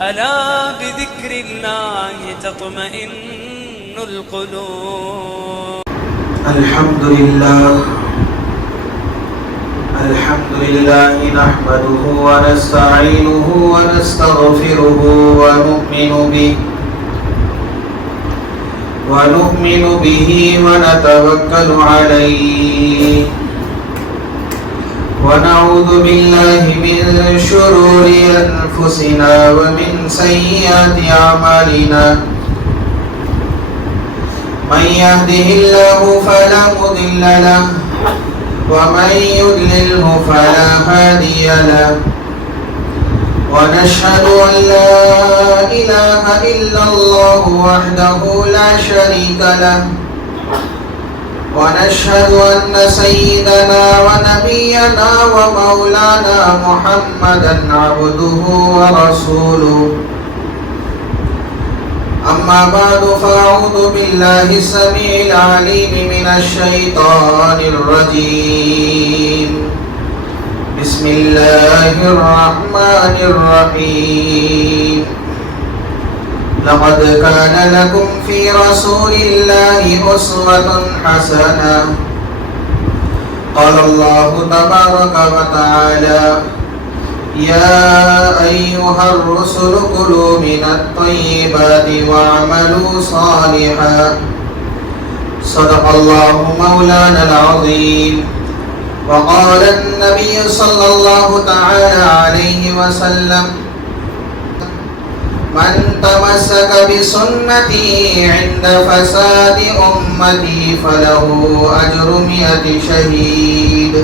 ألا بذكر الله تطمئن القلوب. الحمد لله نحمده ونستعينه ونستغفره ونؤمن به ونتوكل عليه ونعوذ بالله من شرور أنفسنا ومن سيئات أعمالنا من يهده الله فلا مضل له ومن يضلله فلا هادي له ونشهد أن لا إله إلا الله وحده لا شريك له ونشهد أن سيدنا ونبينا ومولانا محمدا عبده ورسوله. أما بعد فأعوذ بالله السميع العليم من الشيطان الرجيم. بسم الله الرحمن الرحيم. لقد كان لكم في رسول الله أسوة حسنة. قال الله تبارك وتعالى: يا أيها الرسل كلوا من الطيبات واعملوا صالحا. صدق الله مولانا العظيم. وقال النبي صلى الله تعالى عليه وسلم: من تمسك بسنتي عند فساد أمتي فله أجر 100 شهيد،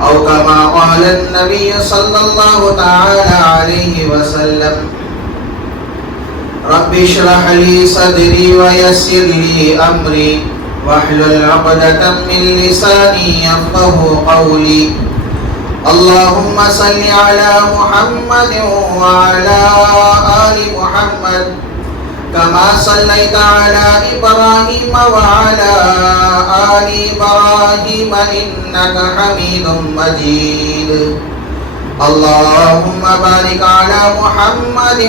أو كما قال النبي صلى الله تعالى عليه وسلم: رب اشرح لي صدري ويسر لي أمري واحلل عقدة من لساني يفقه قولي. اللهم صل على محمد وعلى آل محمد كما صليت على إبراهيم وعلى آل إبراهيم إنك حميد مجيد. اللهم بارك على محمد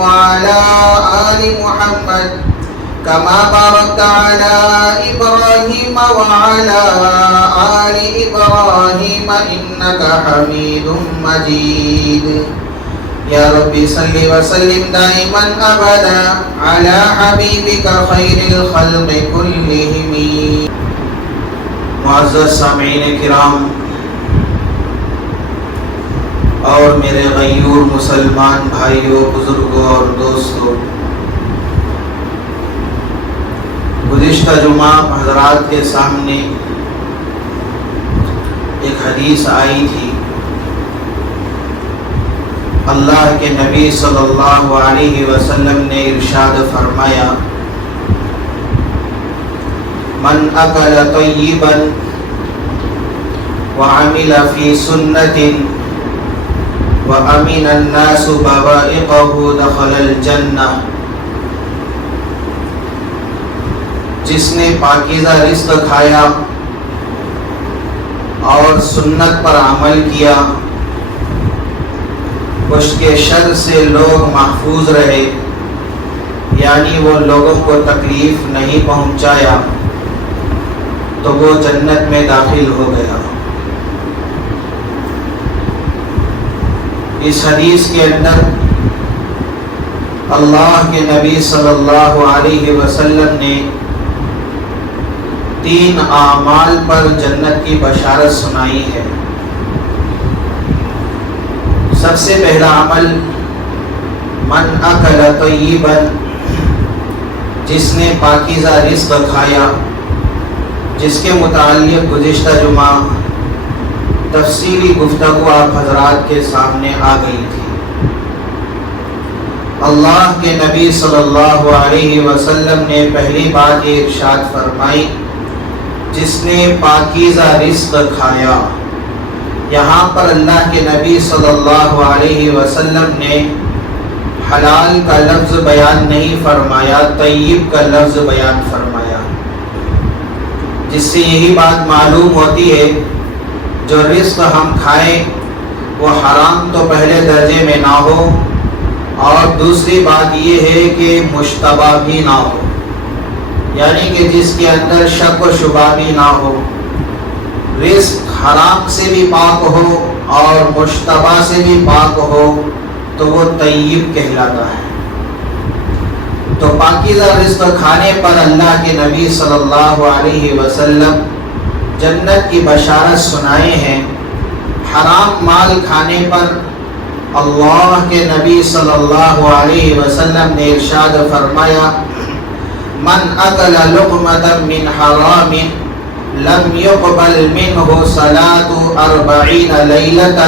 وعلى آل محمد كما باركت على إبراهيم وعلى آل إبراهيم إنك حميد مجيد. يا رب صل وسلم دائما أبدا على حبيبك خير الخلق كلهم. معزز سامعین کرام اور میرے غیور مسلمان بھائیوں، بزرگوں اور دوستوں، گزشتہ جمعہ حضرات کے سامنے ایک حدیث آئی تھی. اللہ کے نبی صلی اللہ علیہ وسلم نے ارشاد فرمایا: من اکل طیبا وعمل فی سنت وامن الناس بوائقہ دخل الجنہ. جس نے پاکیزہ رزق کھایا اور سنت پر عمل کیا، اس کے شر سے لوگ محفوظ رہے، یعنی وہ لوگوں کو تکلیف نہیں پہنچایا، تو وہ جنت میں داخل ہو گیا. اس حدیث کے اندر اللہ کے نبی صلی اللہ علیہ وسلم نے 3 اعمال پر جنت کی بشارت سنائی ہے. سب سے پہلا عمل من اکل طیبا، جس نے پاکیزہ رزق کھایا، جس کے متعلق گزشتہ جمعہ تفصیلی گفتگو آپ حضرات کے سامنے آ گئی تھی. اللہ کے نبی صلی اللہ علیہ وسلم نے پہلی بات یہ ارشاد فرمائی: جس نے پاکیزہ رزق کھایا. یہاں پر اللہ کے نبی صلی اللہ علیہ وسلم نے حلال کا لفظ بیان نہیں فرمایا، طیب کا لفظ بیان فرمایا، جس سے یہی بات معلوم ہوتی ہے جو رزق ہم کھائیں وہ حرام تو پہلے درجے میں نہ ہو، اور دوسری بات یہ ہے کہ مشتبہ بھی نہ ہو، یعنی کہ جس کے اندر شک و شبہ بھی نہ ہو، رزق حرام سے بھی پاک ہو اور مشتبہ سے بھی پاک ہو تو وہ طیب کہلاتا ہے۔ تو پاکیزہ رزق کھانے پر اللہ کے نبی صلی اللہ علیہ وسلم جنت کی بشارت سنائے ہیں۔ حرام مال کھانے پر اللہ کے نبی صلی اللہ علیہ وسلم نے ارشاد فرمایا، من اکل لقمۃ من حرام لم يقبل منہ صلاۃ 40 لیلۃ،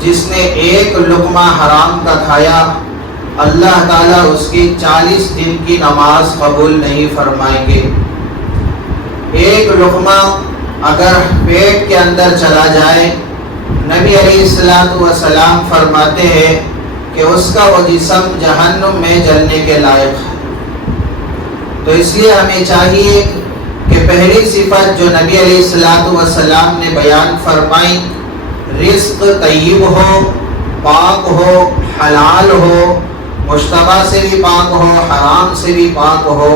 جس نے ایک لقمہ حرام کا کھایا اللہ تعالیٰ اس کی 40 دن کی نماز قبول نہیں فرمائیں گے۔ ایک لقمہ اگر پیٹ کے اندر چلا جائے، نبی علیہ السلام فرماتے ہیں کہ اس کا وہ جسم جہنم میں جلنے کے لائق ہے۔ تو اس لیے ہمیں چاہیے کہ پہلی صفت جو نبی علیہ السلام نے بیان فرمائی، رزق طیب ہو، پاک ہو، حلال ہو، مشتبہ سے بھی پاک ہو، حرام سے بھی پاک ہو،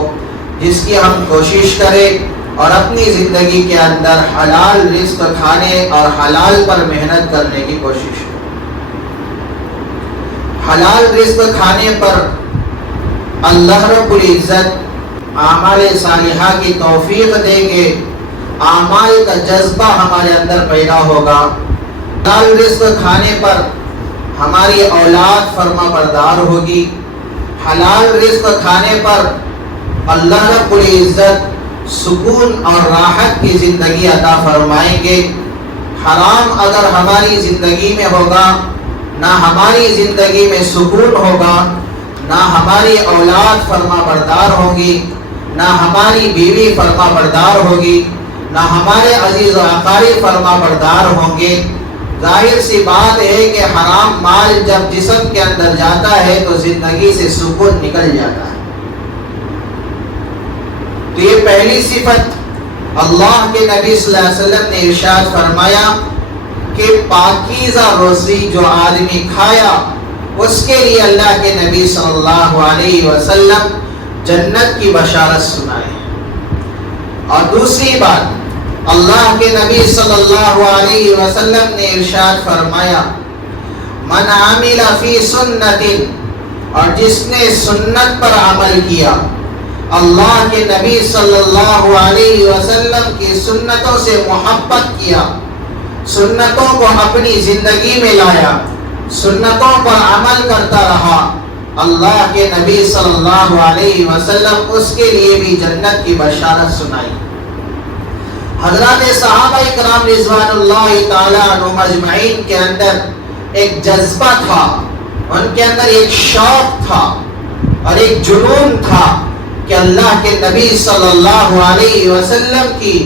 جس کی ہم کوشش کریں اور اپنی زندگی کے اندر حلال رزق کھانے اور حلال پر محنت کرنے کی کوشش کریں۔ حلال رزق کھانے پر اللہ رب العزت اعمال صالحہ کی توفیق دیں گے، اعمال کا جذبہ ہمارے اندر پیدا ہوگا۔ حلال رزق کھانے پر ہماری اولاد فرما بردار ہوگی۔ حلال رزق کھانے پر اللہ رب العزت سکون اور راحت کی زندگی عطا فرمائیں گے۔ حرام اگر ہماری زندگی میں ہوگا، نہ ہماری زندگی میں سکون ہوگا، نہ ہماری اولاد فرما بردار ہوگی، نہ ہماری بیوی فرما بردار ہوگی، نہ ہمارے عزیز و اقارب فرما بردار ہوں گے۔ ظاہر سی بات ہے کہ حرام مال جب جسم کے اندر جاتا ہے تو زندگی سے سکون نکل جاتا ہے۔ تو یہ پہلی صفت اللہ کے نبی صلی اللہ علیہ وسلم نے ارشاد فرمایا کہ پاکیزہ روزی جو آدمی کھایا اس کے لیے اللہ کے نبی صلی اللہ علیہ وسلم جنت کی بشارت سنائے۔ اور دوسری بات، اللہ کے نبی صلی اللہ علیہ وسلم نے ارشاد فرمایا، من عمل فی سنت، اور جس نے سنت پر عمل کیا، اللہ کے نبی صلی اللہ علیہ وسلم کی سنتوں سے محبت کیا، سنتوں کو اپنی زندگی میں لایا، سنتوں پر عمل کرتا رہا، اللہ کے نبی صلی اللہ علیہ وسلم اس کے لیے بھی جنت کی بشارت سنائی۔ حضرات صحابہ کرام رضوان اللہ تعالیٰ عنہم اجمعین کے اندر ایک جذبہ تھا، ان کے اندر ایک شوق تھا اور ایک جنون تھا کہ اللہ کے نبی صلی اللہ علیہ وسلم کی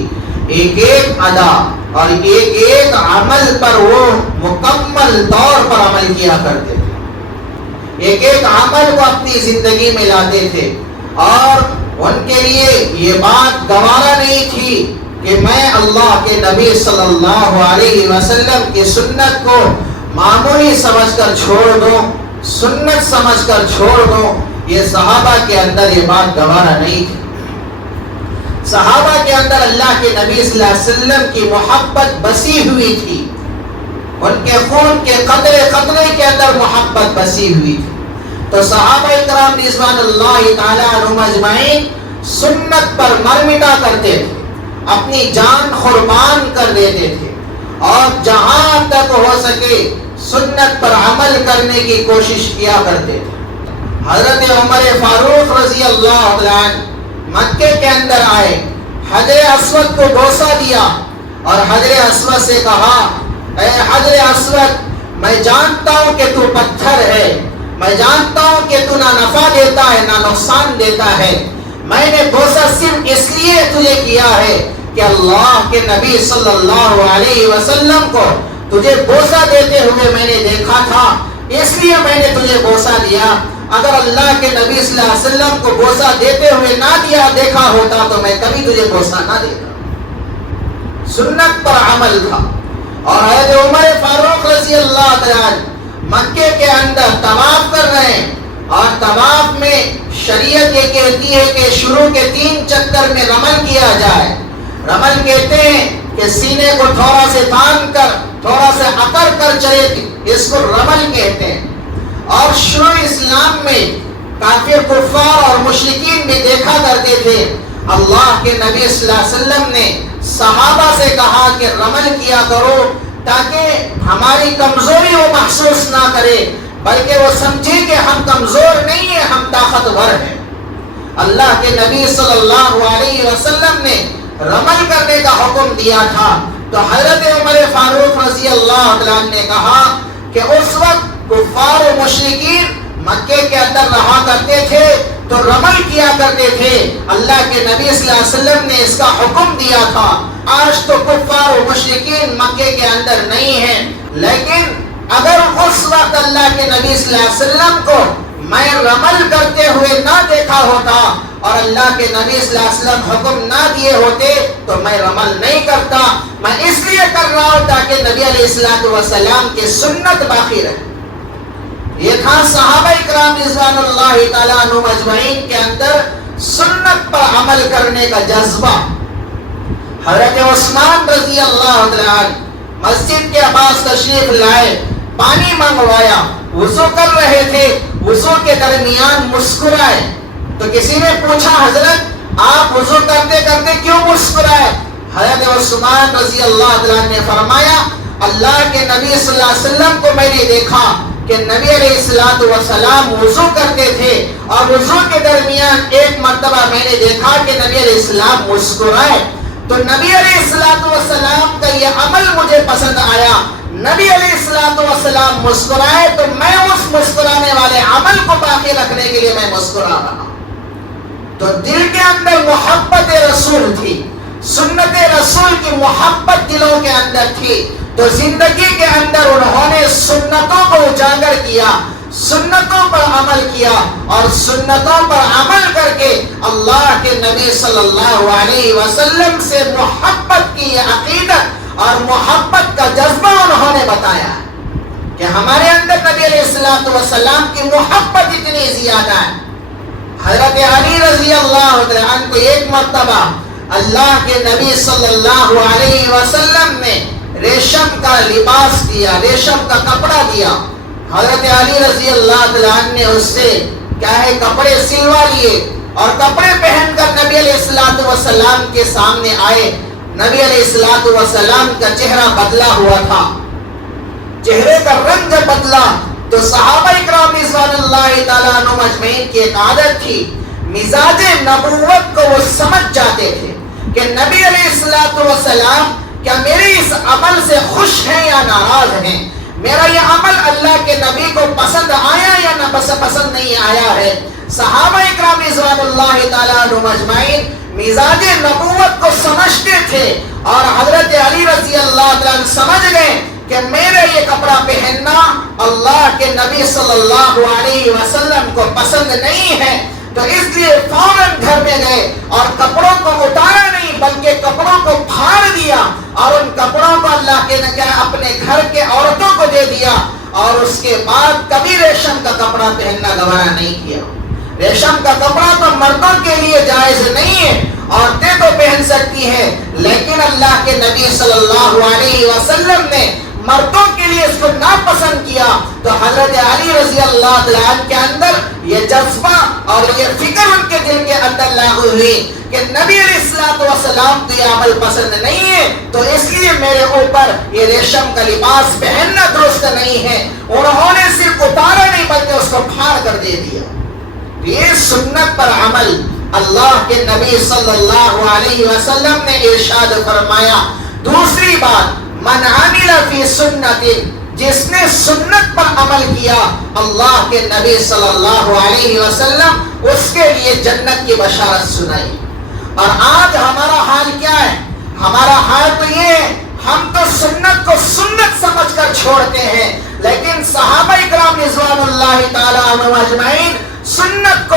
ایک ایک ادا اور ایک ایک عمل پر وہ مکمل طور پر عمل کیا کرتے تھے، ایک ایک عمل کو اپنی زندگی میں لاتے تھے، اور ان کے لیے یہ بات گوارا نہیں تھی کہ میں اللہ کے نبی صلی اللہ علیہ وسلم کی سنت کو معمولی سمجھ کر چھوڑ دوں، سنت سمجھ کر چھوڑ دوں۔ یہ صحابہ کے اندر یہ بات گوارا نہیں تھی۔ صحابہ کے اندر اللہ کے نبی صلی اللہ علیہ وسلم کی محبت بسی ہوئی تھی، ان کے خون کے قطرے قطرے کے اندر محبت بسی ہوئی تھی۔ تو صحابہ کرام رضوان اللہ تعالیٰ عنہم اجمعین سنت پر مر مٹا کرتے تھے، اپنی جان قربان کر دیتے تھے، اور جہاں تک ہو سکے سنت پر عمل کرنے کی کوشش کیا کرتے تھے۔ حضرت عمر فاروق رضی اللہ عنہ مکے کے اندر آئے، حجر اسود کو بوسہ دیا اور حجر اسود سے کہا، اے حجر اسود، میں جانتا ہوں کہ تو پتھر ہے، میں جانتا ہوں کہ تو نہ نفع دیتا ہے نہ نقصان دیتا ہے، میں نے بوسہ صرف اس لیے تجھے کیا ہے کہ اللہ کے نبی صلی اللہ علیہ وسلم کو تجھے بوسہ دیتے ہوئے میں نے دیکھا تھا، اس لیے میں نے تجھے بوسہ دیا۔ اگر اللہ کے نبی صلی اللہ علیہ وسلم کو بوسہ دیتے ہوئے نہ دیکھا ہوتا تو میں کبھی تجھے بوسہ نہ دیتا۔ سنت پر عمل تھا۔ اور حضرت عمر فاروق رضی اللہ عنہ مکے کے اندر طواف کر رہے ہیں، اور طواف میں شریعت یہ کہتی ہے کہ شروع کے 3 چکر میں رمل کیا جائے۔ رمل کہتے ہیں کہ سینے کو تھوڑا سے تان کر تھوڑا سے اکڑ کر چلے، اس کو رمل کہتے ہیں۔ اور شروع اسلام میں کافر کفار اور مشرکین بھی دیکھا کرتے تھے۔ اللہ کے نبی صلی اللہ علیہ وسلم نے صحابہ سے کہا کہ رمل کیا کرو تاکہ ہماری کمزوری وہ محسوس نہ کرے، بلکہ وہ سمجھے کہ ہم کمزور نہیں ہیں، ہم طاقتور ہیں۔ اللہ کے نبی صلی اللہ علیہ وسلم نے رمل کرنے کا حکم دیا تھا، تو حضرت عمر فاروق رضی اللہ عنہ نے کہا کہ اس وقت کفار و مشرکین مکے کے اندر رہا کرتے تھے تو رمل کیا کرتے تھے۔ اللہ کے نبی صلی اللہ علیہ وسلم نے اس کا حکم دیا تھا۔ آج تو کفار و مشرکین مکے کے اندر نہیں ہیں، لیکن اگر اس وقت اللہ کے نبی صلی اللہ علیہ وسلم کو میں رمل کرتے ہوئے نہ دیکھا ہوتا اور اللہ کے نبی صلی اللہ علیہ وسلم حکم نہ دیے ہوتے تو میں رمل نہیں کرتا۔ میں اس لیے کر رہا ہوں تاکہ نبی علیہ السلام کی سنت باقی رہے۔ یہ تھا صحابہ اکرام رضوان اللہ تعالیٰ عنہم اجمعین کے اندر سنت پر عمل کرنے کا جذبہ۔ حضرت عثمان رضی اللہ عنہ مسجد کے پاس تشریف لائے، پانی منگوایا، وضو کر رہے تھے، وضو کے درمیان مسکرائے تو کسی نے پوچھا حضرت آپ وضو کرتے کرتے کیوں مسکرائے؟ حضرت عثمان رضی اللہ عنہ نے فرمایا اللہ کے نبی صلی اللہ علیہ وسلم کو میں نے دیکھا کہ نبی علیہ السلام وضو کرتے تھے اور وضو کے درمیان ایک مرتبہ میں نے دیکھا کہ نبی علیہ السلام مسکرائے، تو نبی علیہ السلام کا یہ عمل مجھے پسند آیا۔ نبی علیہ السلام مسکرائے تو میں اس مسکرانے والے عمل کو باقی رکھنے کے لیے میں مسکرا رہا۔ تو دل کے اندر محبت رسول تھی، سنت رسول کی محبت دلوں کے اندر تھی، تو زندگی کے اندر انہوں نے سنتوں کو اجاگر کیا، سنتوں پر عمل کیا، اور سنتوں پر عمل کر کے اللہ کے نبی صلی اللہ علیہ وسلم سے محبت کی عقیدت اور محبت کا جذبہ انہوں نے بتایا کہ ہمارے اندر نبی علیہ السلام کی محبت اتنی زیادہ ہے۔ حضرت علی رضی اللہ عنہ کو ایک مرتبہ اللہ کے نبی صلی اللہ علیہ وسلم نے ریشم کا لباس دیا، ریشم کا کپڑا دیا۔ حضرت علی رضی اللہ عنہ نے اس سے کیا ہے کپڑے سلوا لیے اور کپڑے پہن کر نبی علیہ السلام کے سامنے آئے۔ نبی علیہ السلام کا چہرہ بدلا ہوا تھا، چہرے کا رنگ بدلا، تو صحابہ اکرام رضوان اللہ تعالیٰ عنہم اجمعین کی ایک عادت تھی، مزاج نبوت کو وہ سمجھ جاتے تھے کہ نبی علیہ السلام کیا میرے اس عمل سے خوش ہیں یا ناراض ہیں، میرا یہ عمل اللہ کے نبی کو پسند آیا یا نہ پسند نہیں آیا ہے۔ صحابہ اکرام رضوان اللہ تعالیٰ عنہم اجمعین مزاج نبوت کو سمجھتے تھے، اور حضرت علی رضی اللہ عنہ سمجھ گئے کہ میرے یہ کپڑا پہننا اللہ کے نبی صلی اللہ علیہ وسلم کو پسند نہیں ہے، تو اس لیے فوراً گھر میں گئے اور کپڑوں کو اتارا نہیں بلکہ کپڑوں کو پھاڑ دیا، اور ان کپڑوں کو اللہ کے نبی اپنے گھر کے عورتوں کو دے دیا، اور اس کے بعد کبھی ریشم کا کپڑا پہننا گوارا نہیں کیا۔ ریشم کا کپڑا تو مردوں کے لیے جائز نہیں ہے، عورتیں تو پہن سکتی ہیں، لیکن اللہ کے نبی صلی اللہ علیہ وسلم نے مردوں کے لیے اس کو ناپسند کیا، تو حضرت علی رضی اللہ عنہ کے اندر یہ جذبہ اور یہ فکر ان کے دل کے اندر لاگو ہوئی کہ نبی علیہ السلام کو یہ عمل پسند نہیں ہے، تو اس لیے میرے اوپر یہ ریشم کا لباس پہننا درست نہیں ہے۔ انہوں نے صرف اتارا نہیں بلکہ اس کو پھاڑ کر دے دیا۔ یہ سنت پر عمل اللہ کے نبی صلی اللہ علیہ وسلم نے ارشاد فرمایا۔ دوسری بات، من عمل فی سنت، جس نے سنت پر عمل کیا، اللہ کے نبی صلی اللہ علیہ وسلم اس کے لیے جنت کی بشارت سنائی۔ اور آج ہمارا حال کیا ہے؟ ہمارا حال تو یہ ہے، ہم تو سنت کو سنت سمجھ کر چھوڑتے ہیں، لیکن صحابہ اکرام رضوان اللہ تعالیٰ عنہم اجمعین سنت کو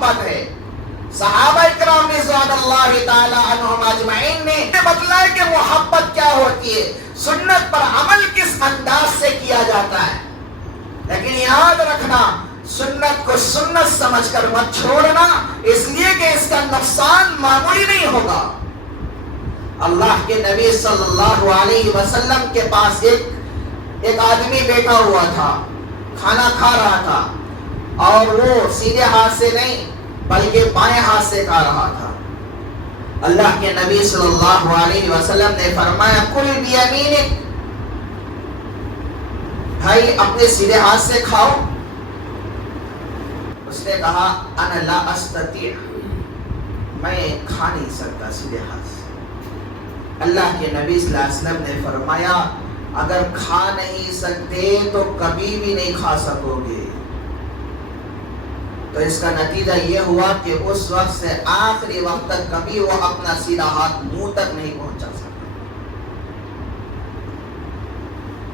محبت ہے. صحابہ اکرام رضوان اللہ تعالی عنہم اجمعین نے بتلایا کہ محبت کیا ہوتی ہے، سنت پر عمل کس انداز سے کیا جاتا ہے. لیکن یاد رکھنا، سنت کو سنت سمجھ کر مت چھوڑنا، اس لیے کہ اس کا نقصان معمولی نہیں ہوگا. اللہ کے نبی صلی اللہ علیہ وسلم کے پاس ایک آدمی بیٹھا ہوا تھا، کھانا کھا رہا تھا اور وہ سیدھے ہاتھ سے نہیں بلکہ بائیں ہاتھ سے کھا رہا تھا. اللہ کے نبی صلی اللہ علیہ وسلم نے فرمایا کل بیمینک، بھائی اپنے سیدھے ہاتھ سے کھاؤ. اس نے کہا انا لا استطیع، میں کھا نہیں سکتا سیدھے ہاتھ سے. اللہ کے نبی صلی اللہ علیہ وسلم نے فرمایا اگر کھا نہیں سکتے تو کبھی بھی نہیں کھا سکو گے. تو اس کا نتیجہ یہ ہوا کہ اس وقت سے آخری وقت تک کبھی وہ اپنا سیدھا ہاتھ منہ تک نہیں پہنچا سکتا.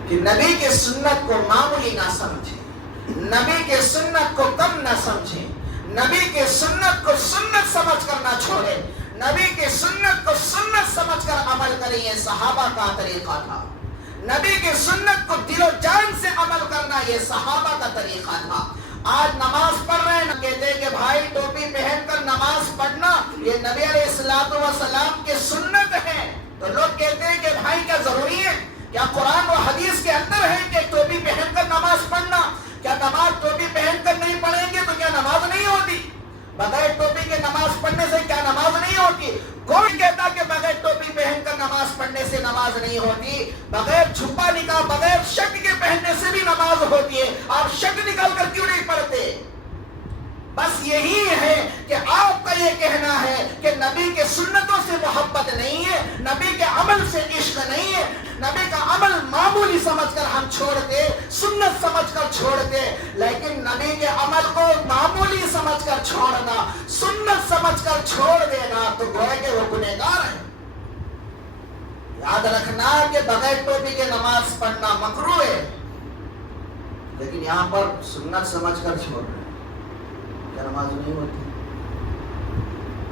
کہ نبی کے سنت کو معمولی نہ سمجھیں، نبی کے سنت کو کم نہ سمجھیں، نبی کے سنت کو سنت سمجھ کر نہ چھوڑیں، نبی کے سنت کو سنت سمجھ کر عمل کریں. یہ صحابہ کا طریقہ تھا. نبی کے سنت کو دل و جان سے عمل کرنا یہ صحابہ کا طریقہ تھا. آج نماز پڑھ رہے ہیں، کہتے ہیں کہ بھائی ٹوپی پہن کر نماز پڑھنا یہ نبی علیہ الصلوۃ والسلام کی سنت ہے. تو لوگ کہتے ہیں کہ بھائی کیا ضروری ہے، کیا قرآن و حدیث کے اندر ہے کہ ٹوپی پہن کر نماز پڑھنا؟ کیا نماز ٹوپی پہن کر نہیں پڑھیں گے تو کیا نماز نہیں ہوتی؟ بغیر ٹوپی کے نماز پڑھنے سے کیا نماز نہیں ہوتی؟ کوئی کہتا کہ بغیر ٹوپی پہن کر نماز پڑھنے سے نماز نہیں ہوتی. بغیر چھپا نکاح، بغیر شرٹ کے پہننے سے بھی نماز ہوتی ہے. آپ شرٹ نکال کر کیوں نہیں پڑھتے؟ بس یہی ہے کہ آپ کا یہ کہنا ہے کہ نبی کے سنتوں سے محبت نہیں ہے، نبی کے عمل سے عشق نہیں ہے. نبی کا عمل معمولی سمجھ کر ہم چھوڑتے، سنت سمجھ کر چھوڑتے. لیکن نبی کے عمل کو معمولی سمجھ کر چھوڑنا، سنت سمجھ کر چھوڑ دینا تو گویا کہ وہ گنہگار ہے. یاد رکھنا کہ بغیر ٹوپی کے نماز پڑھنا مکروہ ہے، لیکن یہاں پر سنت سمجھ کر چھوڑ رہے کیا نماز نہیں ہوتی؟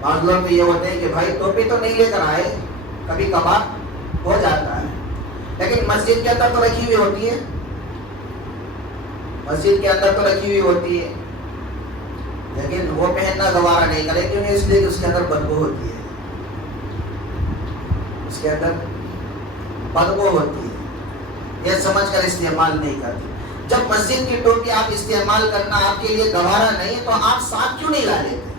بعض لوگ تو یہ ہوتے ہیں کہ بھائی ٹوپی تو نہیں لے کر آئے، کبھی کبھار ہو جاتا ہے، لیکن مسجد کے اندر تو رکھی ہوئی ہوتی ہے، مسجد کے اندر تو رکھی ہوئی ہوتی ہے، لیکن وہ پہننا گوارا نہیں کرے. کیوں؟ اس لیے کہ اس کے اندر بدبو ہوتی ہے، اس کے اندر بدبو ہوتی ہے، یہ سمجھ کر استعمال نہیں کرتی. جب مسجد کی ٹوپی آپ استعمال کرنا آپ کے لیے گوارا نہیں تو آپ ساتھ کیوں نہیں لا لیتے؟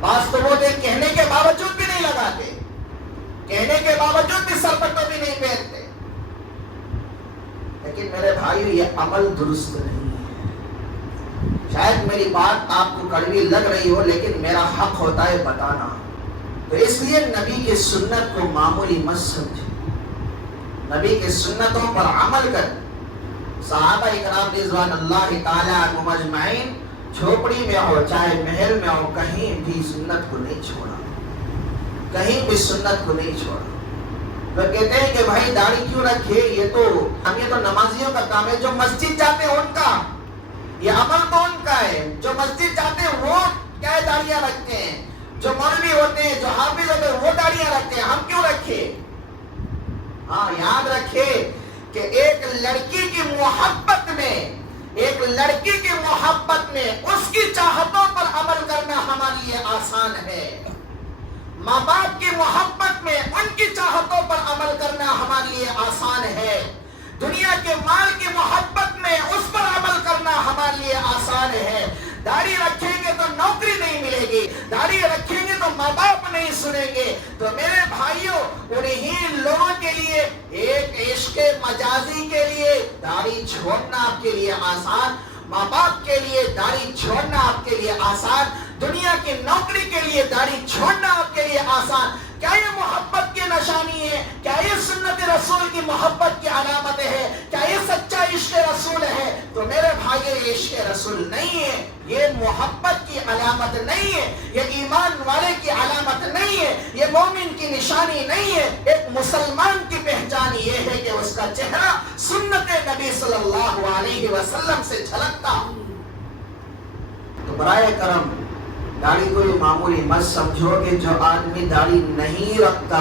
بعض تو وہ کہنے کے باوجود بھی نہیں لگاتے، کہنے کے باوجود بھی سر پر ٹوپی نہیں پہنتے. لیکن میرے بھائیو یہ عمل درست نہیں ہے. شاید میری بات آپ کو کڑوی لگ رہی ہو لیکن میرا حق ہوتا ہے بتانا. تو اس لیے نبی کی سنت کو معمولی مت سمجھیں، نبی کی سنتوں پر عمل کر. صحابہ اکرام رضوان اللہ تعالی عنہم اجمعین جھوپڑی میں ہو چاہے محل میں ہو کہیں بھی سنت کو نہیں چھوڑا، کہیں بھی سنت کو نہیں چھوڑا. وہ کہتے ہیں کہ بھائی داڑھی کیوں رکھے، یہ تو نمازیوں کا کام ہے. جو مسجد جاتے ہیں ان کا یہ عمل تو ان کا ہے. جو مسجد جاتے ہیں وہ کیا داڑیاں رکھتے ہیں، جو مولوی ہوتے ہیں، جو حافظ ہوتے ہیں وہ داڑیاں رکھتے ہیں، ہم کیوں رکھے؟ ہاں یاد رکھے کہ ایک لڑکی کی محبت میں، ایک لڑکی کی محبت میں اس کی چاہتوں پر عمل کرنا ہمارے لیے آسان ہے. ماں باپ کی محبت میں ان کی چاہتوں پر عمل کرنا ہمارے لیے آسان ہے. دنیا کے مال کی محبت میں اس پر عمل کرنا ہمارے لیے آسان ہے. داڑھی رکھیں گے تو نوکری نہیں ملے گی، داڑھی رکھیں گے تو ماں باپ نہیں سنیں گے. تو میرے بھائیوں انہیں لوگوں کے لیے ایک عشق مجازی کے لیے داڑھی چھوڑنا آپ کے لیے آسان، ماں باپ کے لیے داڑھی چھوڑنا آپ کے لیے آسان، دنیا کی نوکری کے لیے داڑھی چھوڑنا آپ کے لیے آسان. کیا یہ محبت کی نشانی ہے؟ کیا یہ سنت رسول کی محبت کی علامت ہے؟ کیا یہ سچا عشق رسول ہے؟ تو میرے بھائی یہ عشق رسول نہیں ہے، یہ محبت کی علامت نہیں ہے، یہ ایمان والے کی علامت نہیں ہے، یہ مومن کی نشانی نہیں ہے. ایک مسلمان کی پہچان یہ ہے کہ اس کا چہرہ سنت نبی صلی اللہ علیہ وسلم سے جھلکتا. تو برائے کرم داڑھی کو یہ معمولی مت سمجھو کہ جو آدمی داڑھی نہیں رکھتا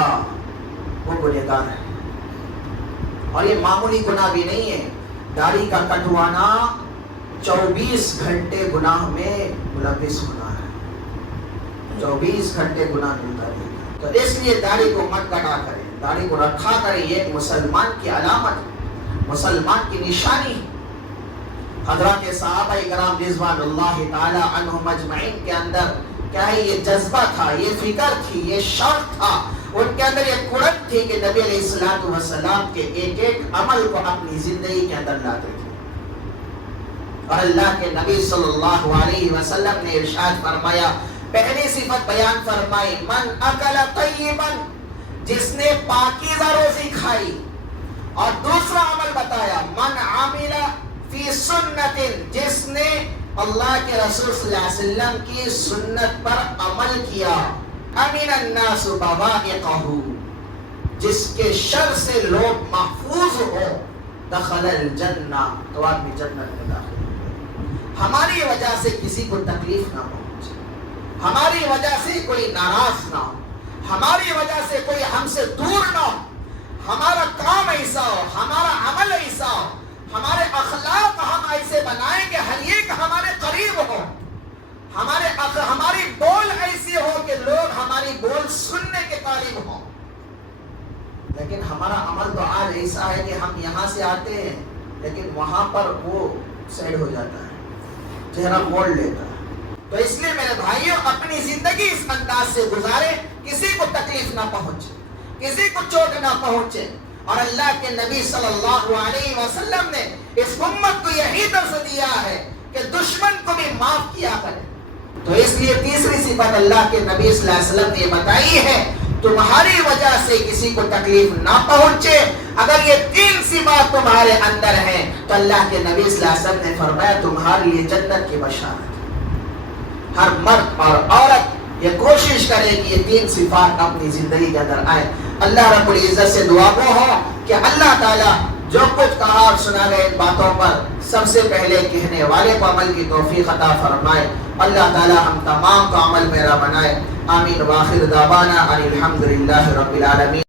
وہ گنہگار ہے، اور یہ معمولی گناہ بھی نہیں ہے۔ داڑھی کا کٹوانا 24 گھنٹے گناہ میں ملوث ہونا ہے، 24 گھنٹے گناہ ملتا رہے گا۔ تو اس لیے داڑھی کو مت کٹا کریں، داڑھی کو رکھا کریں، یہ ایک مسلمان کی علامت، مسلمان کی نشانی ہے۔ حضرات صحابہ کرام رضوان اللہ تعالی عنہم اجمعین کے اندر کیا ہے یہ جذبہ تھا، یہ فکر تھی، یہ شوق تھا، ان کے اندر یہ قرت تھی کہ نبی علیہ الصلوۃ والسلام کے ایک ایک عمل کو اپنی زندگی کے اندر لاتے تھے۔ اور اللہ کے نبی صلی اللہ علیہ وسلم نے ارشاد فرمایا، پہلی صفت بیان فرمائی، من اکل طیبا، جس نے پاکیزہ روزی کھائی، اور دوسرا عمل بتایا، من عامل فی سنت، جس نے اللہ کے رسول صلی اللہ علیہ وسلم کی سنت پر عمل کیا، امن الناس بوائقہ، جس کے شر سے لوگ محفوظ ہو، دخل الجنہ، تو آدمی جنت میں داخل ہو۔ ہماری وجہ سے کسی کو تکلیف نہ پہنچے، ہماری وجہ سے کوئی ناراض نہ ہو، ہماری وجہ سے کوئی ہم سے دور نہ ہو، ہمارا کام ایسا ہو، ہمارا عمل ایسا ہو، ہمارے اخلاق ہم ایسے بنائیں کہ ہر ایک ہمارے قریب ہو، ہماری بول ایسی ہو کہ لوگ ہماری بول سننے کے قریب ہوں۔ لیکن ہمارا عمل تو آج ایسا ہے کہ ہم یہاں سے آتے ہیں لیکن وہاں پر وہ سیڈ ہو جاتا ہے، چہرہ موڑ لیتا ہے۔ تو اس لیے میرے بھائیوں، اپنی زندگی اس انداز سے گزارے، کسی کو تکلیف نہ پہنچے، کسی کو چوٹ نہ پہنچے۔ اور اللہ کے نبی صلی اللہ علیہ وسلم نے اس امت کو یہی درس دیا ہے کہ دشمن کو بھی معاف کیا کرے۔ تو اس لیے تیسری صفت اللہ کے نبی صلی اللہ علیہ وسلم نے بتائی ہے، تمہاری وجہ سے کسی کو تکلیف نہ پہنچے۔ اگر یہ تین صفات تمہارے اندر ہیں تو اللہ کے نبی صلی اللہ علیہ وسلم نے فرمایا تمہارے لیے جنت کی بشارت۔ ہر مرد اور عورت یہ کوشش کرے کہ یہ تین صفات اپنی زندگی کے اندر آئے۔ اللہ رب العزت سے دعا کو ہو کہ اللہ تعالیٰ جو کچھ کہا اور سنا گئے ان باتوں پر سب سے پہلے کہنے والے کو عمل کی توفیق عطا فرمائے۔ اللہ تعالیٰ ہم تمام کو عمل میرا بنائے۔ آمین۔ وآخر دعوانا ان الحمد للہ رب العالمین۔